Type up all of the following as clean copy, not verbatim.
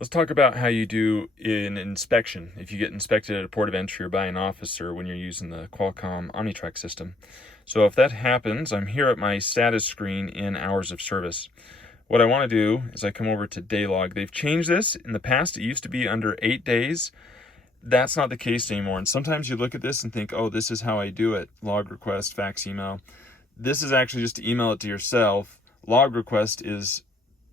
Let's talk about how you do an inspection if you get inspected at a port of entry or by an officer when you're using the Qualcomm Omnitracs system. So if that happens, I'm here at my status screen in hours of service. What I want to do is I come over to day log. They've changed this. In the past, it used to be under 8 days. That's not the case anymore. And sometimes you look at this and think, oh, this is how I do it. Log request, fax email. This is actually just to email it to yourself. Log request is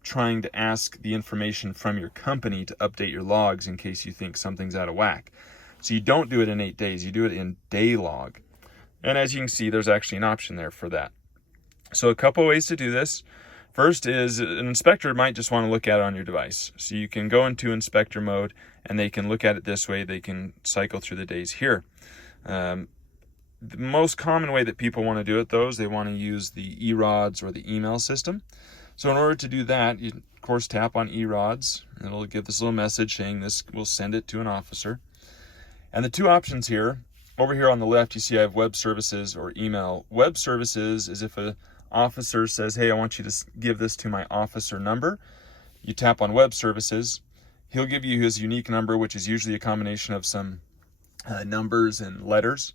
trying to ask the information from your company to update your logs in case you think something's out of whack. So you don't do it in 8 days, you do it in day log. And as you can see, there's actually an option there for that. So a couple ways to do this. First is an inspector might just want to look at it on your device. So you can go into inspector mode and they can look at it this way. They can cycle through the days here. The most common way that people want to do it, though, is they want to use the eRods or the email system. So in order to do that, you of course tap on eRods, and it'll give this little message saying this will send it to an officer. And the two options here, over here on the left, you see I have web services or email. Web services is if an officer says, hey, I want you to give this to my officer number. You tap on web services. He'll give you his unique number, which is usually a combination of some numbers and letters.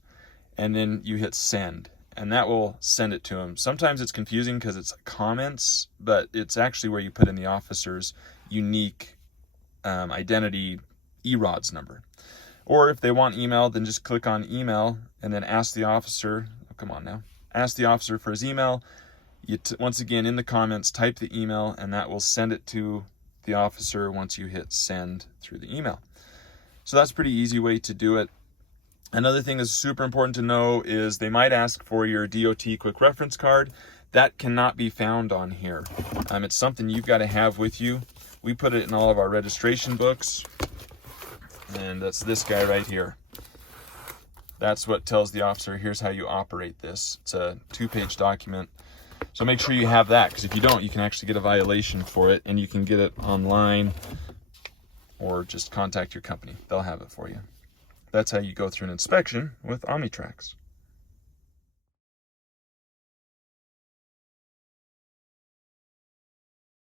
And then you hit send. And that will send it to him. Sometimes it's confusing because it's comments, but it's actually where you put in the officer's unique identity eRods number. Or if they want email, then just click on email and then ask the officer, ask the officer for his email. Once again, in the comments, type the email and that will send it to the officer once you hit send through the email. So that's a pretty easy way to do it. Another thing that's super important to know is they might ask for your DOT quick reference card. That cannot be found on here. It's something you've got to have with you. We put it in all of our registration books, and that's this guy right here. That's what tells the officer, here's how you operate this. It's a 2-page document. So make sure you have that, because if you don't, you can actually get a violation for it, and you can get it online or just contact your company. They'll have it for you. That's how you go through an inspection with Omnitracs.